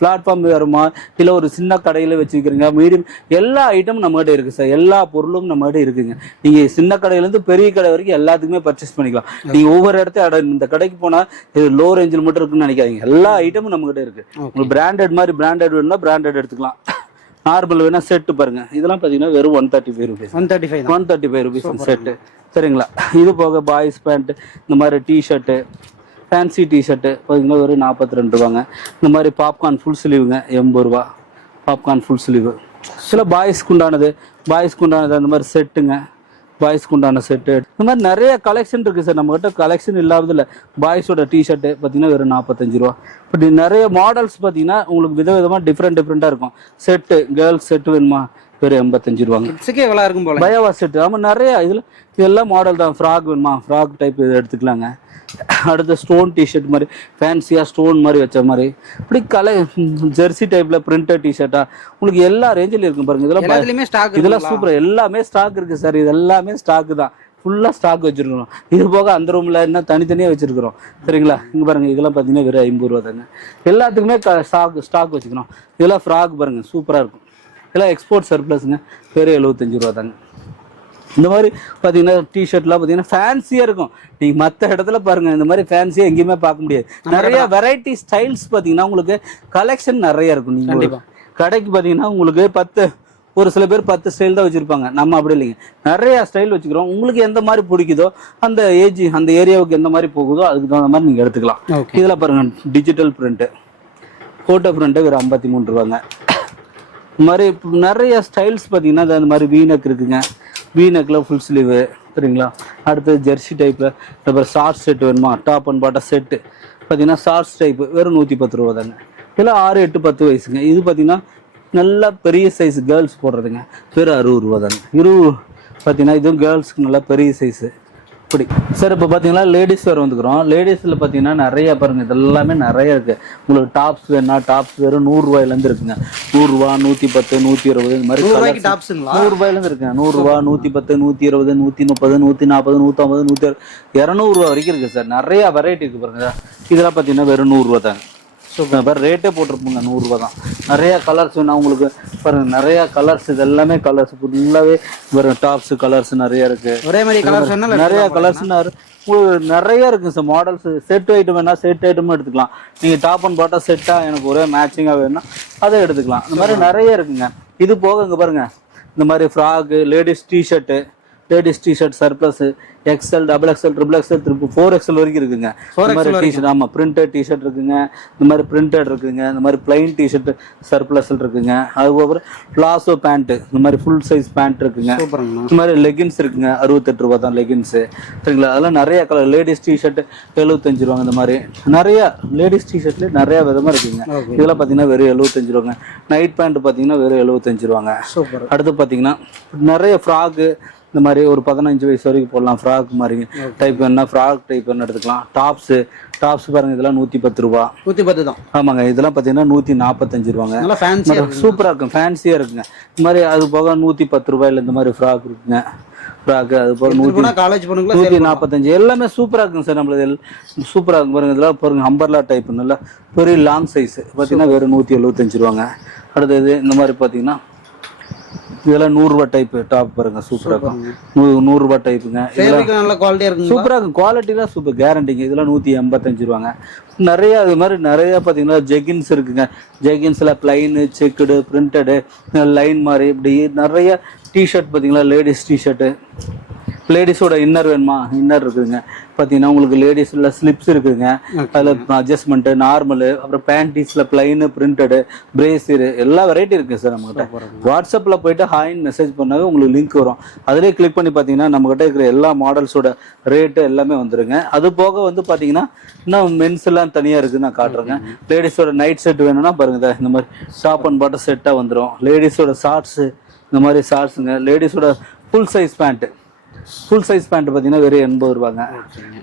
பிளாட்ஃபார்ம் வருமா இல்லை ஒரு சின்ன கடையில் வச்சுக்கிறீங்க மீடியம் எல்லா ஐட்டமும் நம்மகிட்ட இருக்குது சார். எல்லா பொருளும் நம்மகிட்ட இருக்குங்க. நீங்கள் சின்ன கடையிலேருந்து பெரிய கடை வரைக்கும் எல்லாத்துக்குமே பர்ச்சேஸ் பண்ணிக்கலாம். நீங்கள் ஒவ்வொரு இடத்த இந்த கடைக்கு போனால் இது லோ ரேஞ்சில் மட்டும் இருக்குன்னு நினைக்காதீங்க. எல்லா ஐட்டமும் நம்மகிட்ட இருக்குது. உங்களுக்கு பிராண்டட் மாதிரி பிராண்டட் வேணும்னா பிராண்டட் எடுத்துக்கலாம். நார்மல் வேணா செட்டு பாருங்க. இதெல்லாம் பார்த்தீங்கன்னா வெறும் 135 ருபீஸ். 135 rupees set. சரிங்களா? இது போக பாய்ஸ் பேண்ட் இந்த மாதிரி டிஷர்ட்டு ஃபேன்சி டிஷர்ட்டு பார்த்தீங்கன்னா ஒரு 42 ரூபாங்க. இந்த மாதிரி பாப்கார்ன் ஃபுல் ஸ்லீவுங்க 80 ரூபா. Popcorn full sleeve. சில பாய்ஸ்க்கு உண்டானது அந்த மாதிரி செட்டுங்க. பாய்ஸ்க்கு உண்டான செட்டு இந்த மாதிரி நிறைய கலெக்ஷன் இருக்குது சார். நம்மகிட்ட கலெக்ஷன் இல்லாததில்ல. பாய்ஸோட டிஷர்ட்டு பார்த்தீங்கன்னா வெறும் 45 ரூபா. இப்படி நிறைய மாடல்ஸ் பார்த்தீங்கன்னா உங்களுக்கு விதவிதமாக டிஃப்ரெண்ட்டாக இருக்கும். செட்டு கேர்ள்ஸ் செட்டு வேணுமா? வெறும் 85 ரூபாங்க. பயோவா செட்டு. ஆமாம் நிறைய இதெல்லாம் மாடல் தான். ஃப்ராக் வேணுமா? ஃப்ராக் டைப் இதை எடுத்துக்கலாங்க. அடுத்த ஸ்டோன் டிஷர்ட் மாதிரி ஃபேன்சியாக ஸ்டோன் மாதிரி வச்ச மாதிரி இப்படி ஜெர்சி டைப்ல பிரிண்டட் டிஷர்ட்டா உங்களுக்கு எல்லா ரேஞ்சிலும் இருக்கும் பாருங்க. இதெல்லாம் சூப்பர். எல்லாமே ஸ்டாக் இருக்கு சார். இது எல்லாமே ஸ்டாக் தான். ஃபுல்லாக ஸ்டாக் வச்சிருக்கிறோம். இது போக அந்த ரூமில் என்ன தனித்தனியாக வச்சிருக்கிறோம். சரிங்களா, இங்கே பாருங்க, இதெல்லாம் பார்த்தீங்கன்னா வெறும் 50 ரூபா தாங்க. எல்லாத்துக்குமே ஸ்டாக் வச்சுக்கிறோம். இதெல்லாம் ஃப்ராக் பாருங்க, சூப்பராக இருக்கும். இதெல்லாம் எக்ஸ்போர்ட் சர்ப்ளஸுங்க, வெறும் 75 ரூபா தாங்க. இந்த மாதிரி பார்த்தீங்கன்னா டிஷர்ட்லாம் பார்த்தீங்கன்னா ஃபேன்சியாக இருக்கும். நீங்கள் மற்ற இடத்துல பாருங்கள், இந்த மாதிரி ஃபேன்சியாக எங்கேயுமே பார்க்க முடியாது. நிறைய வெரைட்டி ஸ்டைல்ஸ் பார்த்தீங்கன்னா உங்களுக்கு கலெக்ஷன் நிறைய இருக்கும். நீங்கள் கண்டிப்பாக கடைக்கு பார்த்தீங்கன்னா உங்களுக்கு ஒரு சில பேர் 10 ஸ்டைல் தான் வச்சுருப்பாங்க. நம்ம அப்படி இல்லைங்க, நிறைய ஸ்டைல் வச்சுக்கிறோம். உங்களுக்கு எந்த மாதிரி பிடிக்குதோ அந்த அந்த ஏரியாவுக்கு எந்த மாதிரி போகுதோ அதுக்கு தகுந்த மாதிரி நீங்கள் எடுத்துக்கலாம். இதில் பாருங்கள், டிஜிட்டல் பிரிண்ட்டு, ஃபோட்டோ பிரிண்ட்டு வெறும் 53 ரூபாங்க. இந்த மாதிரி நிறைய ஸ்டைல்ஸ் பார்த்தீங்கன்னா அந்த மாதிரி வீனக் இருக்குங்க, வீனக்கில் ஃபுல் ஸ்லீவு. சரிங்களா, அடுத்தது ஜெர்சி டைப்பில் அப்புறம் ஷார்ட் செட்டு வேணுமா, டாப் அண்ட் பாட்டம் செட்டு பார்த்தீங்கன்னா ஷார்ட்ஸ் டைப்பு வெறும் 110 ரூபா தாங்க. இதில் 6, 8, 10 வயசுங்க. இது பார்த்தீங்கன்னா நல்லா பெரிய சைஸ் கேர்ள்ஸ் போடுறதுங்க, வெறும் 60 ரூபா தாங்க. பார்த்தீங்கன்னா இதுவும் கேர்ள்ஸுக்கு நல்லா பெரிய சைஸு. இப்படி சார் இப்போ பார்த்தீங்கன்னா லேடிஸ் வேறு வந்துக்கிறோம். லேடிஸில் பார்த்தீங்கன்னா நிறைய பாருங்கள், இது எல்லாமே நிறைய இருக்குது. உங்களுக்கு டாப்ஸ் வேணுன்னா டாப்ஸ் வெறும் 100 ரூபாயிலேருந்து இருக்குங்க. 100 ரூபா, 110, 120 இந்த மாதிரி டாப்ஸுங்களா 100 ரூபாயிலேருந்து இருக்குங்க. 100 ரூபா, 110, 120, 130, 140, 150, 160, 200 ரூபா வரைக்கும் இருக்குது சார். நிறைய வெரைட்டி இருக்குது பாருங்க. இதெல்லாம் பார்த்தீங்கன்னா வெறும் 100 ரூபா தாங்க. வேறு ரேட்டே போட்டிருப்போங்க, 100 ரூபா தான். நிறையா கலர்ஸ் வேணும் உங்களுக்கு பாருங்க, நிறையா கலர்ஸ். இது எல்லாமே கலர்ஸ் ஃபுல்லாகவே வெறும் டாப்ஸ் கலர்ஸ் நிறையா இருக்குது. ஒரே மாதிரி கலர்ஸ் நிறையா கலர்ஸ் உங்களுக்கு நிறைய இருக்குங்க சார். மாடல்ஸ் செட் ஐட்டம் வேணா செட் ஐட்டமும் எடுத்துக்கலாம். நீங்கள் டாப் அண்ட் பாட்டம் செட்டாக எனக்கு ஒரே மேட்சிங்காக வேணும்னா அதை எடுத்துக்கலாம். இந்த மாதிரி நிறைய இருக்குங்க. இது போக இங்கே பாருங்க, இந்த மாதிரி frock, ladies t-shirt surplus, XL, XXL, XXL, 4XL வரைக்கும் இருக்குங்க. இந்த மாதிரி டிஷர்ட், ஆமாம், பிரிண்டட் டிஷர்ட் இருக்குங்க. இந்த மாதிரி பிரிண்டட் இருக்குங்க. இந்த மாதிரி பிளைன் டிஷர்ட் சர்ப்ளஸில் இருக்குங்க. அதுக்கப்புறம் பிளாசோ பேண்ட்டு, இந்த மாதிரி ஃபுல் சைஸ் பேண்ட் இருக்குங்க. இந்த மாதிரி லெகின்ஸ் இருக்குங்க, 68 ரூபா தான் லெகின்ஸு. சரிங்களா, அதெல்லாம் நிறைய கலர். லேடிஸ் டிஷர்ட் 75 ரூபாங்க. இந்த மாதிரி நிறைய லேடிஸ் டிஷர்ட்லேயே நிறைய விதமாக இருக்குங்க. இதெல்லாம் பார்த்தீங்கன்னா வெறும் 75 ரூபாங்க. நைட் பேண்ட் பார்த்தீங்கன்னா வெறும் 75 ரூபாங்க. அடுத்து பார்த்தீங்கன்னா நிறைய ஃப்ராக்கு, இந்த மாதிரி ஒரு 15 வயசு வரைக்கும் போடலாம். ஃப்ராக் மாதிரி டைப் வேணா ஃப்ராக் டைப் வேணா எடுத்துக்கலாம். டாப்ஸ் பாருங்க, இதெல்லாம் 110 ரூபா. 110 தான். ஆமாங்க, இதெல்லாம் பார்த்தீங்கன்னா 145 ரூபாங்க. சூப்பராக இருக்கும், ஃபேன்சியாக இருக்குங்க. இந்த மாதிரி அது போக 110 ரூபாயில் இந்த மாதிரி ஃப்ராக் இருக்குங்க. ஃப்ராக் அது போக 145 எல்லாமே சூப்பராக இருக்குங்க சார். நம்மளுக்கு சூப்பராக இருக்கும் பாருங்க. இதெல்லாம் பாருங்க, அம்பர்லா டைப் நல்லா பெரிய லாங் சைஸ் பார்த்தீங்கன்னா வெறும் 175 ரூபாங்க. அடுத்தது இந்த மாதிரி பார்த்தீங்கன்னா இதெல்லாம் 100 ரூபா டைப் டாப் பாருங்க, சூப்பரா இருக்கும். 100 ரூபா டைப்புங்க. நல்ல குவாலிட்டியா இருக்கு, சூப்பரா இருக்கும். குவாலிட்டிலாம் சூப்பர், கேரண்டிங்க. இதெல்லாம் 185 ரூபாங்க. நிறைய அது மாதிரி நிறைய பார்த்தீங்கன்னா ஜெகின்ஸ் இருக்குங்க. ஜெகின்ஸ்ல பிளைனு, செக்குடு, பிரிண்டடு, லைன் மாதிரி இப்படி நிறைய டிஷர்ட் பார்த்தீங்களா. லேடிஸ் டிஷர்ட்டு, லேடிஸோட இன்னர் வேணுமா, இன்னர் இருக்குதுங்க. பார்த்தீங்கன்னா உங்களுக்கு லேடிஸில் ஸ்லிப்ஸ் இருக்குதுங்க. அதில் அட்ஜஸ்ட்மெண்ட்டு, நார்மலு, அப்புறம் பேண்டீஸில் பிளைனு, பிரிண்டடு, பிரேசிரு, எல்லா வெரைட்டி இருக்குது சார் நம்மகிட்ட. வாட்ஸ்அப்பில் போயிட்டு ஹாய்ன்னு மெசேஜ் பண்ணாவே உங்களுக்கு லிங்க் வரும். அதிலே கிளிக் பண்ணி பார்த்தீங்கன்னா நம்மகிட்ட இருக்கிற எல்லா மாடல்ஸோட ரேட்டு எல்லாமே வந்துருங்க. அது போக வந்து பார்த்தீங்கன்னா இன்னும் மென்ஸ் எல்லாம் தனியாக இருக்குது, நான் காட்டுறேங்க. லேடிஸோட நைட் செட் வேணும்னா பாருங்க, இந்த மாதிரி டாப் அண்ட் பாட்டம் செட்டாக வந்துடும். லேடிஸோட ஷார்ட்ஸு, இந்த மாதிரி ஷார்ட்ஸுங்க. லேடிஸோட ஃபுல் சைஸ் பார்த்தீங்கன்னா வெறும் 80 ரூபாங்க.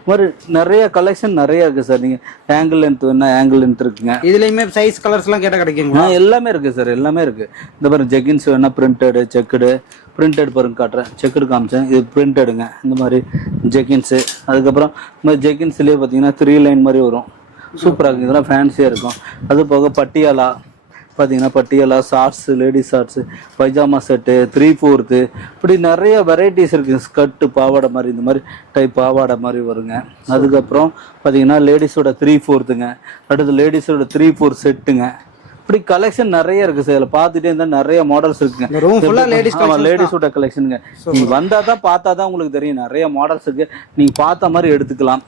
மாதிரி நிறைய கலெக்ஷன் நிறைய இருக்கு சார். நீங்க ஆங்கிள் லென்த் வேணா ஆங்கிள் லென்த் இருக்குங்க. இதுலயுமே சைஸ் கலர்ஸ் எல்லாம் கேட்டா கிடைக்குங்களா? எல்லாமே இருக்கு சார், எல்லாமே இருக்கு. இந்த பாருங்க, ஜெகின்ஸ் வேணா பிரிண்டடு, செக்குடு. பிரிண்டட் பாருங்க காட்டுறேன், செக்குடு காமிச்சேன், இது பிரிண்டடுங்க. இந்த மாதிரி ஜெகின்ஸு. அதுக்கப்புறம் இந்த மாதிரி ஜெகின்ஸ்லேயே பார்த்தீங்கன்னா 3 லைன் மாதிரி வரும், சூப்பராக இருக்கும். இதெல்லாம் ஃபேன்சியாக இருக்கும். அது போக பட்டியாலா பார்த்தீங்கன்னா, பட்டியாலா ஷார்ட்ஸு, லேடிஸ் ஷார்ட்ஸு, பைஜாமா செட்டு, 3/4 இப்படி நிறைய வெரைட்டிஸ் இருக்குது. ஸ்கர்ட்டு, பாவாடை மாதிரி, இந்த மாதிரி டைப் பாவாடை மாதிரி வருங்க. அதுக்கப்புறம் பார்த்தீங்கன்னா லேடிஸோட 3/4ங்க. அடுத்து லேடிஸோட 3/4 செட்டுங்க. இப்படி கலெக்ஷன் நிறைய இருக்கு சார். இதில் பார்த்துட்டே இருந்தால் நிறைய மாடல்ஸ் இருக்குங்க. லேடிஸோட கலெக்ஷனுங்க. நீங்க வந்தா தான் பார்த்தா தான் உங்களுக்கு தெரியும். நிறைய மாடல்ஸ் இருக்கு, நீங்க பார்த்த மாதிரி எடுத்துக்கலாம்.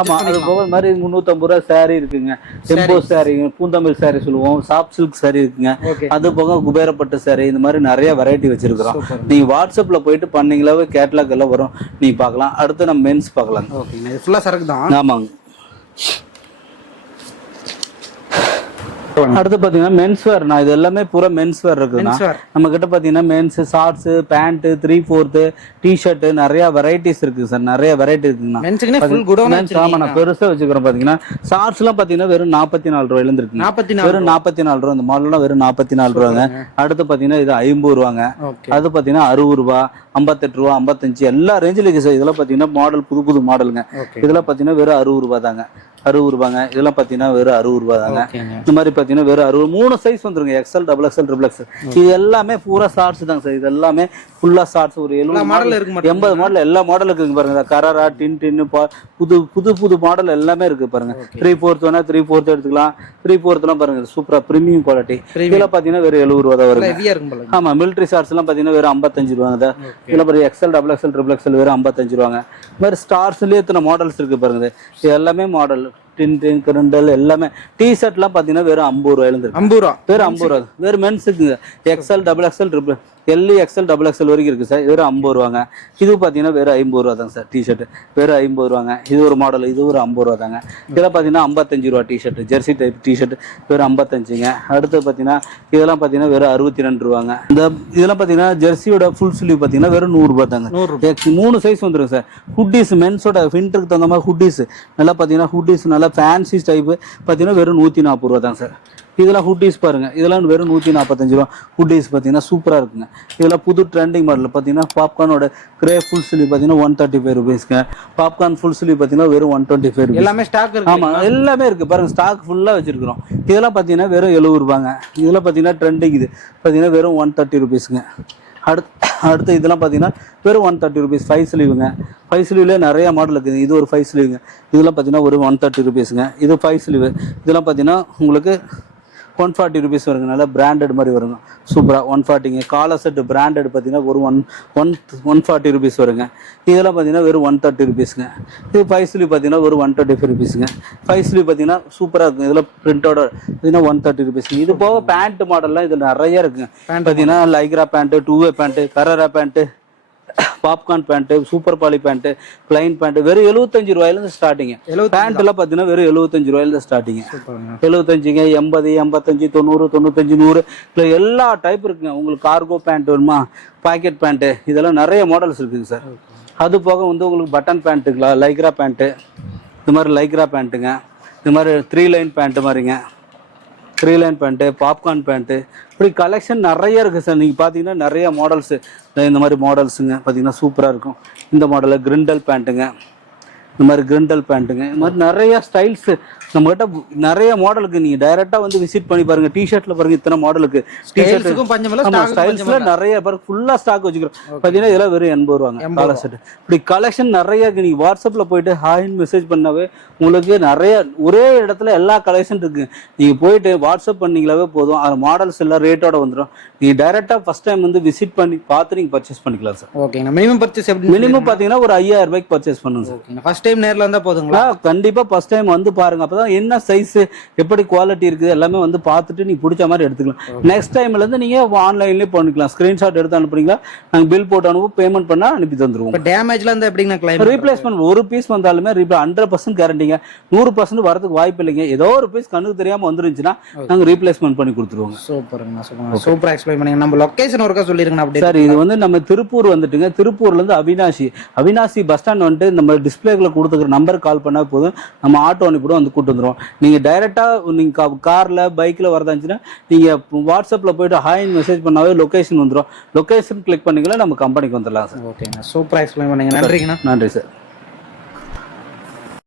ஆமா, அது போக மாதிரி 350 ரூபா சாரி இருக்குங்க. டெம்போ சாரி, பூந்தமிழ் சாரி சொல்லுவோம், சாஃப்ட் சில்க் சாரி இருக்குங்க. அது போக குபேரப்பட்டு சாரி, இந்த மாதிரி நிறைய வெரைட்டி வச்சிருக்கிறோம். நீங்க வாட்ஸ்அப்ல போயிட்டு பண்ணீங்களாவே கேட்லாக் எல்லாம் வரும், நீங்க பார்க்கலாம். அடுத்து நம்ம மென்ஸ் பார்க்கலாம். சரக்கு தான். ஆமாங்க. அடுத்து பாத்தீங்கன்னா மென்ஸ் வேர். நான் இது எல்லாமே பூரா மென்ஸ் வேர் இருக்குதுண்ணா. Menswear. நம்ம கிட்ட பாத்தீங்கன்னா மென்ஸ் ஷார்ட்ஸ், பேண்ட், 3/4 டிஷர்ட் நிறைய வெரைட்டிஸ் இருக்கு சார். நிறைய வெரைட்டி இருக்குங்கண்ணா. மென்ஸ்க்குனே ஃபுல் குடோன் ஆமா, நான் பெருசா வச்சுக்கிறோம். பாத்தீங்கன்னா ஷார்ட்ஸ் எல்லாம் பாத்தீங்கன்னா வெறும் 44 ரூபாயில இருந்து இருக்கு. 44 வெறும் 44 ரூபா. இந்த மாடல்லாம் வெறும் 44 ரூபாங்க. அடுத்து பாத்தீங்கன்னா இது 50 ரூபாங்க. ஓகே. அது பாத்தீங்கன்னா 60 ரூபா, 58 ரூபா, 55 எல்லா ரேஞ்சில இருக்கு சார். இதெல்லாம் பாத்தீங்கன்னா மாடல் புது புது மாடலுங்க. ஓகே. இதெல்லாம் பாத்தீங்கன்னா வெறும் 60 ரூபா தாங்க. 60 ரூபாங்க. இதெல்லாம் பாத்தீங்கன்னா வெறும் 60 ரூபா தாங்க. ஓகேங்க. இந்த மாதிரி பாத்தீங்கன்னா வெறும் 60. 3 சைஸ் வந்துருங்க. XL, XXL, XXL. இது எல்லாமே பூரா ஷார்ட்ஸ் தாங்க சார். இது எல்லாமே ஃபுல்லா ஷார்ட்ஸ். ஒரு 70 மாடல் இருக்கு மட்டும் 80 மாடல் எல்லா மாடல் இருக்குங்க பாருங்க. கரரா, டின் புது புது புது மாடல் எல்லாமே இருக்கு பாருங்க. 3/4 வேணா 3/4 எடுத்துக்கலாம். 3/4 எல்லாம் பாருங்க சூப்பரா பிரீமியம் குவாலிட்டி. இதெல்லாம் பாத்தீங்கன்னா வெறும் 70 ரூபா தான் வருங்க. ஹெவியா இருக்கும் போல. ஆமா, மிலிட்டரி ஷார்ட்ஸ் எல்லாம் பாத்தீங்கன்னா வெறும் 55 ரூபாங்க. இதுல பாருங்க XL, XXL, XXL வெறும் 55 ரூபாங்க. இந்த மாதிரி ஸ்டார்ஸ்லயே இத்தனை மாடல்ஸ் இருக்கு பாருங்க. இது எல்லாமே மாடல் டின் கிரண்டல் எல்லாமே. டி ஷர்ட்லாம் பாத்தீங்கன்னா வெறும் 50 ரூபாயில இருந்து 50 ரூபா. வெறும் 50 ரூபா. வெறும் மென்ஸுக்குங்க. XL, XXL, எல்லி XL, XXL வரைக்கும் இருக்கு சார். வெறும் 50 ரூபாங்க. இது பாத்தீங்கன்னா வெறும் 50 ரூபா தாங்க சார். டிஷர்ட் வெறும் 50 ரூபாங்க. இது ஒரு மாடல். இது ஒரு 50 ரூபா தாங்க. இதெல்லாம் பாத்தீங்கன்னா 55 ரூபா டிஷர்ட். ஜெர்சி டைப் டிஷர்ட் வெறும் 55ங்க. அடுத்து பாத்தீங்கன்னா இதெல்லாம் பாத்தீங்கன்னா வெறும் 62 ரூபாங்க. இந்த இதெல்லாம் பாத்தீங்கன்னா ஜெர்சியோட ஃபுல் ஸ்லீவ் பாத்தீங்கன்னா வெறும் 100 ரூபாய் தாங்க. 3 சைஸ் வந்துரும் சார். ஹுட்டீஸ் மென்ஸோட விண்டருக்கு தகுந்த மாதிரி ஹுட்டீஸ் நல்லா பாத்தீங்கன்னா ஹுட்டீஸ் நல்லா ஃபேன்சி டைப் பாத்தீங்கன்னா வெறும் 140 ரூபா தாங்க சார். இதெல்லாம் ஹுட்டீஸ் பாருங்க. இதெல்லாம் வெறும் 145 ரூபா. ஹுட்டீஸ் பாத்தீங்கன்னா சூப்பரா இருக்குங்க. இதெல்லாம் புது ட்ரெண்டிங் மாடல் பாத்தீங்கன்னா பாப்கார்னோட கிரே ஃபுல் ஸ்லீவ் பாத்தீங்கன்னா 135 ருபீஸ்ங்க. பாப்கார்ன் ஃபுல் ஸ்லீவ் பாத்தீங்கன்னா வெறும் 125 ரூபாய். எல்லாமே ஸ்டாக் இருக்கு. ஆமா, எல்லாமே இருக்கு பாருங்க. ஸ்டாக் ஃபுல்லா வச்சிருக்கிறோம். இதெல்லாம் பாத்தீங்கன்னா வெறும் 70 ரூபாங்க. இதெல்லாம் பாத்தீங்கன்னா ட்ரெண்டிங். இது பாத்தீங்கன்னா வெறும் 130 ருபீஸ்ங்க. அடுத்து இதெல்லாம் பாத்தீங்கன்னா வெறும் 130 ருபீஸ். 5 ஸ்லீவுங்க. 5 ஸ்லீவ்ல நிறைய மாடல் இருக்குது. இது ஒரு 5 ஸ்லீவுங்க. இதெல்லாம் பாத்தீங்கன்னா ஒரு 130 ருபீஸ்ங்க. இது 5 ஸ்லீவ். இதெல்லாம் பாத்தீங்கன்னா உங்களுக்கு 140 ருபீஸ் வருங்க. நல்லா பிராண்டட் மாதிரி வருங்க. சூப்பரா 140ங்க. காலர் செட் பிராண்டட் பாத்தீங்கன்னா ஒரு 140 ருபீஸ் வருங்க. இதெல்லாம் பாத்தீங்கன்னா வெறும் 130 ருபீஸ்ங்க. இது 5 ஸ்லீவ் பாத்தீங்கன்னா ஒரு 125 ருபீஸ்ங்க. 5 ஸ்லீவ் பாத்தீங்கன்னா சூப்பரா இருக்கும். இதெல்லாம் பிரிண்டோட பாத்தீங்கன்னா 130 ருபீஸ். இது போக பேண்ட் மாடல்லாம் இதுல நிறைய இருக்குங்க. பாத்தீங்கன்னா லைக்ரா பேண்ட், 2-வே பேண்ட், கரரா pant, popcorn pant, super poly pant, plain pant வெறும் 75 ரூபாயில இருந்து ஸ்டார்டிங். பேண்ட் எல்லாம் பாத்தீங்கன்னா வெறும் 75 ரூபாயில இருந்து ஸ்டார்டிங். 75ங்க, 80, 85, 90, 95, 100 எல்லா டைப் இருக்குங்க. உங்களுக்கு கார்கோ பேண்ட் வேணுமா, பாக்கெட் பேண்ட், இதெல்லாம் நிறைய மாடல்ஸ் இருக்குங்க சார். அது போக வந்து உங்களுக்கு பட்டன் பேண்ட்டுங்களா, லைக்ரா பேண்ட், இந்த மாதிரி லைக்ரா பேண்ட்டுங்க, இந்த மாதிரி 3 லைன் பேண்ட் மாதிரிங்க, 3 லைன் பேண்ட்டு, பாப்கார்ன் பேண்ட்டு, இப்படி கலெக்ஷன் நிறைய இருக்குது சார். நீங்கள் பார்த்தீங்கன்னா நிறைய மாடல்ஸு. இந்த மாதிரி மாடல்ஸுங்க பார்த்தீங்கன்னா சூப்பராக இருக்கும். இந்த மாடலில் கிரிண்டல் பேண்ட்டுங்க, இந்த மாதிரி கிரிண்டல் பேண்ட்டுங்க, இந்த மாதிரி நிறைய ஸ்டைல்ஸு நம்மகிட்ட நிறைய மாடலுக்கு. நீங்கள் டைரெக்டாக வந்து விசிட் பண்ணி பாருங்க. டிஷர்ட்டில் பாருங்க இத்தனை மாடலுக்கு. ஸ்டைல்ஸ்ல நிறைய பாருங்க ஃபுல்லாக ஸ்டாக் வச்சுக்கிறோம். பார்த்தீங்கன்னா இதெல்லாம் வெறும் 80 ரூபாங்க காலர் செட். இப்படி கலெக்ஷன் நிறைய இருக்குது. நீங்கள் வாட்ஸ்அப்பில் போயிட்டு ஹாய்ன்னு மெசேஜ் பண்ணாவே உங்களுக்கு நிறைய ஒரே இடத்துல எல்லா கலெக்ஷன் இருக்குது. நீங்கள் போயிட்டு வாட்ஸ்அப் பண்ணீங்களாவே போதும். அது மாடல்ஸ் எல்லாம் ரேட்டோட வந்துடும். நீங்கள் டைரெக்டாக ஃபர்ஸ்ட் டைம் வந்து விசிட் பண்ணி பார்த்து நீங்கள் பர்ச்சேஸ் பண்ணிக்கலாம் சார். ஓகேங்க. மினிமம் பர்ச்சேஸ் எப்படி? மினிமம் பார்த்தீங்கன்னா ஒரு 5000 ரூபாய்க்கு பர்ச்சேஸ் பண்ணுங்க சார். ஃபர்ஸ்ட் டைம் நேரில் வந்தால் போதுங்களா? கண்டிப்பாக ஃபர்ஸ்ட் டைம் வந்து பாருங்க. அப்போ என்ன சைஸ் எப்படி குவாலிட்டி இருக்குது எல்லாமே வந்து பார்த்துட்டு நீங்க பிடிச்ச மாதிரி எடுத்துக்கலாம். நெக்ஸ்ட் டைம்ல இருந்து நீங்க ஆன்லைன்லயே பண்ணிக்கலாம். ஸ்கிரீன்ஷாட் எடுத்து அனுப்புறீங்களா, நாங்க பில் போட்டு அனுப்புவோம், பேமெண்ட் பண்ணா அனுப்பி தந்துருவோம். இப்போ டேமேஜ்ல இருந்தா எப்படிங்க கிளைம்? ரீப்ளேஸ்மெண்ட் ஒரு பீஸ் வந்தாலுமே 100% கேரண்டிங்க. 100% வரதுக்கு வாய்ப்பு இல்லைங்க. ஏதோ ஒரு பீஸ் கண்ணுக்கு தெரியாம வந்துருந்துச்சுன்னா நாங்க ரீப்ளேஸ்மெண்ட் பண்ணி கொடுத்துருவோம். சூப்பருங்க, சூப்பரா எக்ஸ்பிளைன் பண்ணீங்க. நம்ம லொகேஷன் ஒருக்கா சொல்லிருங்க அப்படியே. சார், இது வந்து நம்ம திருப்பூர் வந்துட்டுங்க. திருப்பூர்ல இருந்து அவினாசி பஸ் ஸ்டாண்ட் வந்துட்டு நம்ம டிஸ்பிளேல கொடுத்துக்கிற நம்பருக்கு கால் பண்ணா போதும். நம்ம ஆட்டோ அனுப்பிடும் வந்து கூட்டு வந்துருவோம். நீங்க டைரக்டா நீங்க கார்ல பைக்ல வரதாச்சுன்னா நீங்க வாட்ஸ்அப்ல போயிட்டு ஹாய்னு மெசேஜ் பண்ணாவே லொகேஷன் வந்துடும். லொகேஷன் கிளிக் பண்ணீங்கன்னா நம்ம கம்பெனிக்கு வந்துடலாம் சார். ஓகேங்க, சூப்பரா எக்ஸ்பிளைன் பண்ணீங்க. நன்றிங்கண்ணா. நன்றி சார்.